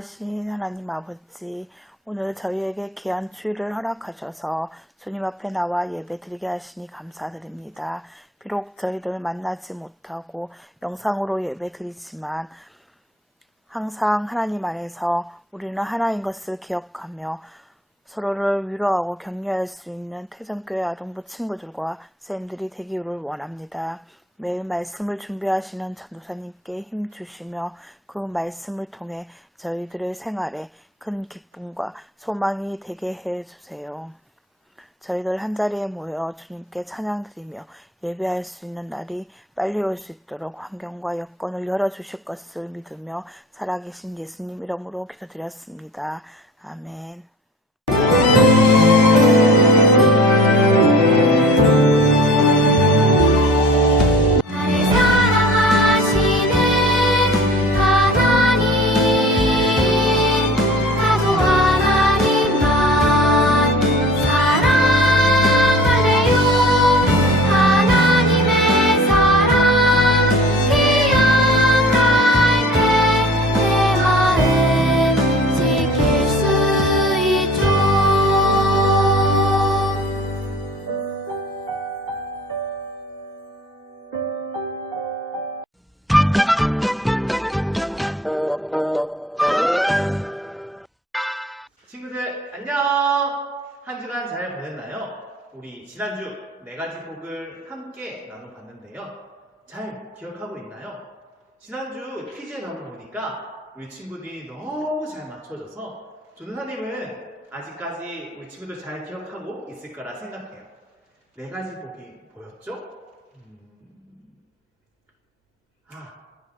전능하신 하나님 아버지, 오늘 저희에게 귀한 주일을 허락하셔서 주님 앞에 나와 예배드리게 하시니 감사드립니다. 비록 저희들 만나지 못하고 영상으로 예배드리지만 항상 하나님 안에서 우리는 하나인 것을 기억하며 서로를 위로하고 격려할 수 있는 태정교회 아동부 친구들과 쌤들이 되기를 원합니다. 매일 말씀을 준비하시는 전도사님께 힘 주시며 그 말씀을 통해 저희들의 생활에 큰 기쁨과 소망이 되게 해주세요. 저희들 한자리에 모여 주님께 찬양드리며 예배할 수 있는 날이 빨리 올 수 있도록 환경과 여건을 열어주실 것을 믿으며 살아계신 예수님 이름으로 기도드렸습니다. 아멘. 친구들 안녕! 한 주간 잘 보냈나요? 우리 지난주 4가지 복을 함께 나눠봤는데요. 잘 기억하고 있나요? 지난주 퀴즈에 나눠보니까 우리 친구들이 너무 잘 맞춰줘서 전도사님은 아직까지 우리 친구들 잘 기억하고 있을 거라 생각해요. 4가지 복이 뭐였죠?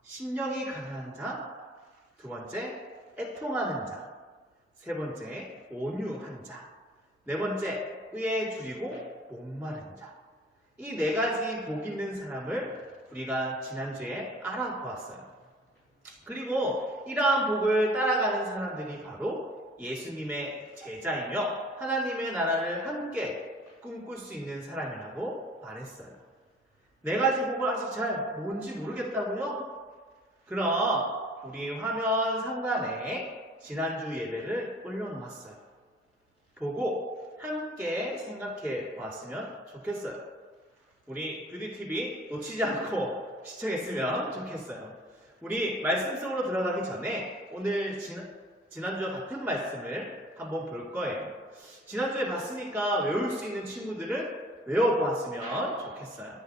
신령이 가난한 자, 2번째 애통하는 자, 3번째 온유한 자, 4번째 의에 줄이고 목마른 자. 이 4가지 복 있는 사람을 우리가 지난주에 알아보았어요. 그리고 이러한 복을 따라가는 사람들이 바로 예수님의 제자이며 하나님의 나라를 함께 꿈꿀 수 있는 사람이라고 말했어요. 4가지 복을 아직 잘 뭔지 모르겠다고요? 그럼 우리 화면 상단에 지난주 예배를 올려놓았어요. 보고 함께 생각해 보았으면 좋겠어요. 우리 뷰티TV 놓치지 않고 시청했으면 좋겠어요. 우리 말씀 속으로 들어가기 전에 오늘 지난주와 같은 말씀을 한번 볼 거예요. 지난주에 봤으니까 외울 수 있는 친구들은 외워보았으면 좋겠어요.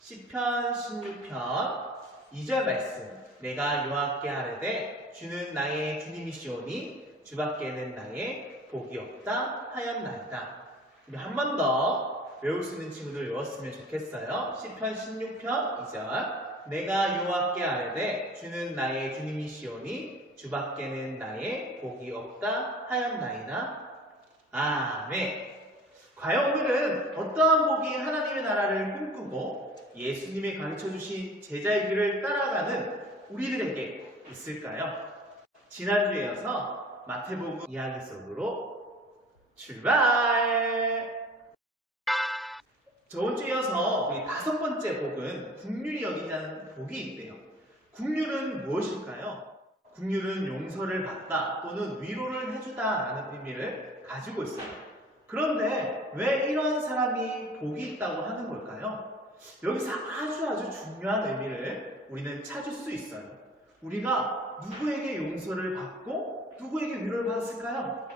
시편 16편 2절 말씀. 내가 여호와께 아뢰되 주는 나의 주님이시오니 주밖에는 나의 복이 없다 하였나이다. 우리 한 번 더 외울 수 있는 친구들 외웠으면 좋겠어요. 시편 16편 2절. 내가 여호와께 아뢰되 주는 나의 주님이시오니 주밖에는 나의 복이 없다 하였나이다. 아멘. 과연 오늘은 어떠한 복이 하나님의 나라를 꿈꾸고 예수님이 가르쳐주신 제자의 길을 따라가는 우리들에게 있을까요? 지난주에 이어서 마태복음 이야기 속으로 출발! 저번 주에 이어서 우리 5번째 복은 긍휼히 여기자는 복이 있대요. 긍휼은 무엇일까요? 긍휼은 용서를 받다 또는 위로를 해주다 라는 의미를 가지고 있어요. 그런데 왜 이런 사람이 복이 있다고 하는 걸까요? 여기서 아주 중요한 의미를 우리는 찾을 수 있어요. 우리가 누구에게 용서를 받고 누구에게 위로를 받았을까요?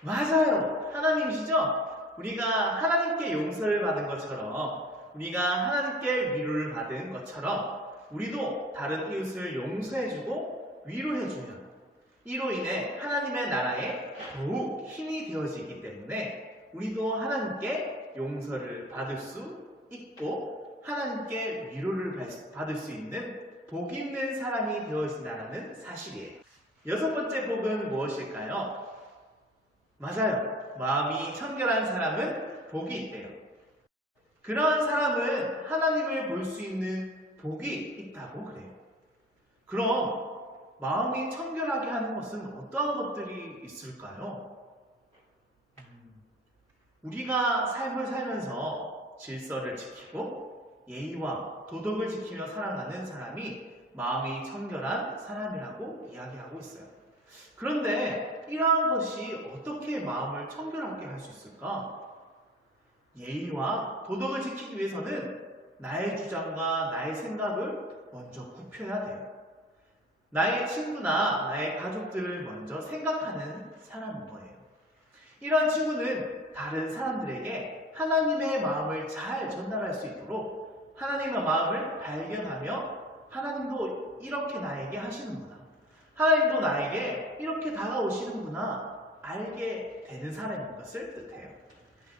맞아요! 하나님이시죠? 우리가 하나님께 용서를 받은 것처럼 우리가 하나님께 위로를 받은 것처럼 우리도 다른 이웃을 용서해주고 위로해주면 이로 인해 하나님의 나라에 더욱 힘이 되어지기 때문에 우리도 하나님께 용서를 받을 수 있고 하나님께 위로를 받을 수 있는 복 있는 사람이 되어진다는 사실이에요. 6번째 복은 무엇일까요? 맞아요. 마음이 청결한 사람은 복이 있대요. 그런 사람은 하나님을 볼 수 있는 복이 있다고 그래요. 그럼 마음이 청결하게 하는 것은 어떠한 것들이 있을까요? 우리가 삶을 살면서 질서를 지키고 예의와 도덕을 지키며 살아가는 사람이 마음이 청결한 사람이라고 이야기하고 있어요. 그런데 이러한 것이 어떻게 마음을 청결하게 할 수 있을까? 예의와 도덕을 지키기 위해서는 나의 주장과 나의 생각을 먼저 굽혀야 돼요. 나의 친구나 나의 가족들을 먼저 생각하는 사람인 거예요. 이런 친구는 다른 사람들에게 하나님의 마음을 잘 전달할 수 있도록 하나님의 마음을 발견하며 하나님도 이렇게 나에게 하시는구나, 하나님도 나에게 이렇게 다가오시는구나 알게 되는 사람인 것을 뜻해요.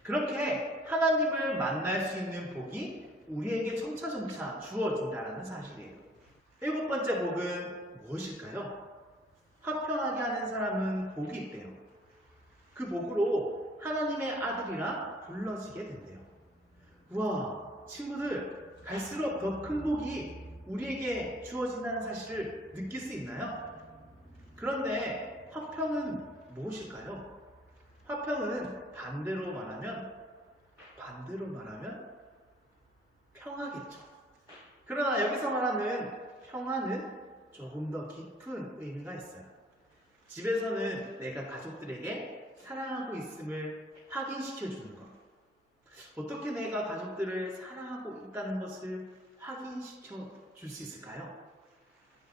그렇게 하나님을 만날 수 있는 복이 우리에게 점차점차 주어진다는 사실이에요. 7번째 복은 무엇일까요? 화평하게 하는 사람은 복이 있대요. 그 복으로 하나님의 아들이라 불러지게 된대요. 우와, 친구들, 갈수록 더 큰 복이 우리에게 주어진다는 사실을 느낄 수 있나요? 그런데 화평은 무엇일까요? 화평은 반대로 말하면 평화겠죠. 그러나 여기서 말하는 평화는 조금 더 깊은 의미가 있어요. 집에서는 내가 가족들에게 사랑하고 있음을 확인시켜 주는 것. 어떻게 내가 가족들을 사랑하고 있다는 것을 확인시켜 줄 수 있을까요?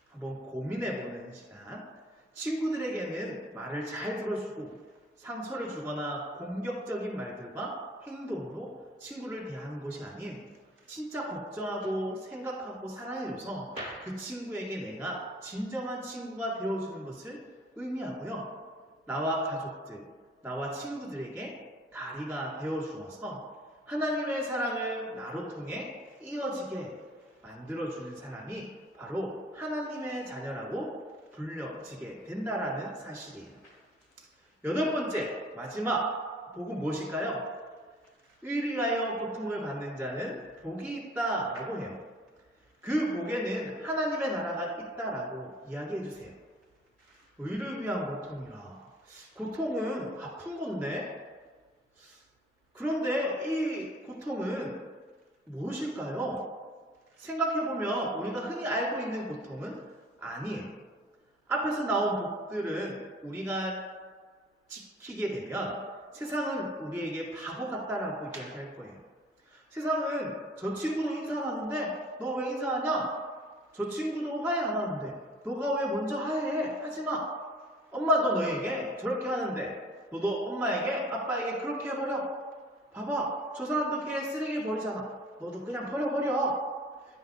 한번 고민해 보는 시간. 친구들에게는 말을 잘 들어주고 상처를 주거나 공격적인 말들과 행동으로 친구를 대하는 것이 아닌 진짜 걱정하고 생각하고 사랑해줘서 그 친구에게 내가 진정한 친구가 되어주는 것을 의미하고요. 나와 가족들, 나와 친구들에게 다리가 되어주어서 하나님의 사랑을 나로 통해 이어지게 만들어주는 사람이 바로 하나님의 자녀라고 불려지게 된다라는 사실이에요. 8번째, 마지막 복은 무엇일까요? 의리하여 고통을 받는 자는 복이 있다라고 해요. 그 복에는 하나님의 나라가 있다라고 이야기해 주세요. 의를 위한 고통이라. 고통은 아픈 건데, 그런데 이 고통은 무엇일까요? 생각해보면 우리가 흔히 알고 있는 고통은 아니에요. 앞에서 나온 복들은 우리가 지키게 되면 세상은 우리에게 바보 같다라고 얘기할 거예요. 세상은 저 친구도 인사하는데 너 왜 인사하냐? 저 친구도 화해 안 하는데 너가 왜 먼저 화해해? 하지마. 엄마도 너에게 저렇게 하는데 너도 엄마에게 아빠에게 그렇게 해버려. 봐봐, 저 사람도 길에 쓰레기 버리잖아. 너도 그냥 버려.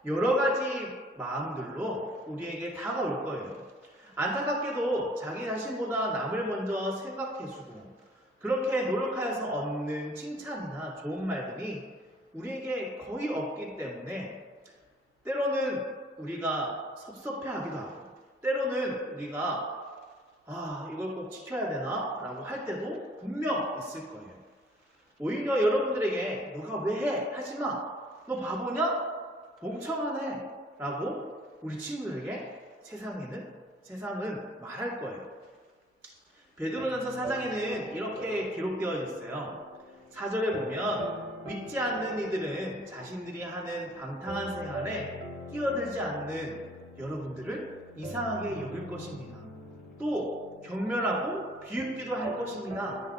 여러 가지 마음들로 우리에게 다가올 거예요. 안타깝게도 자기 자신보다 남을 먼저 생각해주고 그렇게 노력하여서 얻는 칭찬이나 좋은 말들이 우리에게 거의 없기 때문에 때로는 우리가 섭섭해하기도 하고 때로는 우리가 이걸 꼭 지켜야 되나? 라고 할 때도 분명 있을 거예요. 오히려 여러분들에게 너가 왜 해? 하지마. 너 바보냐? 멍청하네. 라고 우리 친구들에게 세상은 말할 거예요. 베드로전서 4장에는 이렇게 기록되어 있어요. 4절에 보면 믿지 않는 이들은 자신들이 하는 방탕한 생활에 끼어들지 않는 여러분들을 이상하게 여길 것입니다. 또 경멸하고 비웃기도 할 것입니다.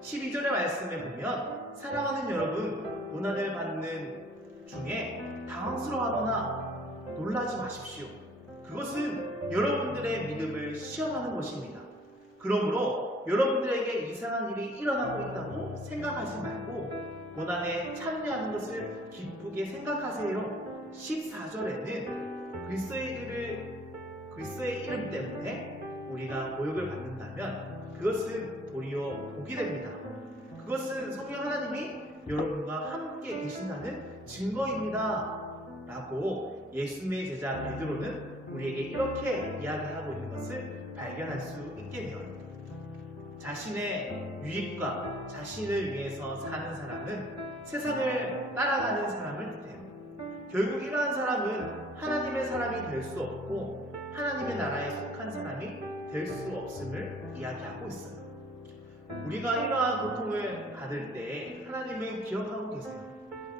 12절의 말씀에 보면 사랑하는 여러분, 고난을 받는 중에 당황스러워하거나 놀라지 마십시오. 그것은 여러분들의 믿음을 시험하는 것입니다. 그러므로 여러분들에게 이상한 일이 일어나고 있다고 생각하지 말고 고난에 참여하는 것을 기쁘게 생각하세요. 14절에는 그리스도의 이름 때문에 우리가 모욕을 받는다면 그것은 도리어 복이 됩니다. 그것은 성령 하나님이 여러분과 함께 계신다는 증거입니다. 라고 예수님의 제자 베드로는 우리에게 이렇게 이야기하고 있는 것을 발견할 수 있게 되어요. 자신의 유익과 자신을 위해서 사는 사람은 세상을 따라가는 사람을 뜻해요. 결국 이러한 사람은 하나님의 사람이 될 수 없고 하나님의 나라에 속한 사람이 될 수 없음을 이야기하고 있어요. 우리가 이러한 고통을 받을 때 하나님을 기억하고 계세요.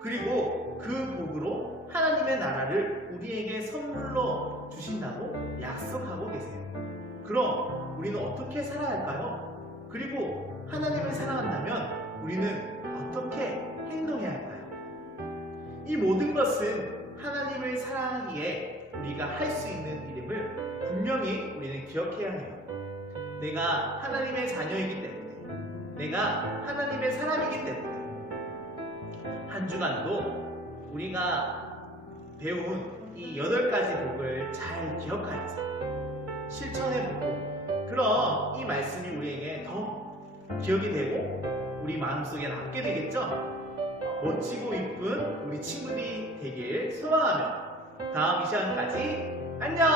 그리고 그 복으로 하나님의 나라를 우리에게 선물로 주신다고 약속하고 계세요. 그럼 우리는 어떻게 살아야 할까요? 그리고 하나님을 사랑한다면 우리는 어떻게 행동해야 할까요? 이 모든 것은 하나님을 사랑하기에 우리가 할 수 있는 일임을 분명히 우리는 기억해야 해요. 내가 하나님의 자녀이기 때문에, 내가 하나님의 사람이기 때문에 한 주간도 우리가 배운 이 8가지 복을 잘 기억하여서 실천해보고, 그럼 이 말씀이 우리에게 더 기억이 되고 우리 마음속에 남게 되겠죠? 멋지고 이쁜 우리 친구들이 되길 소망하며 다음 이 시간까지 안녕!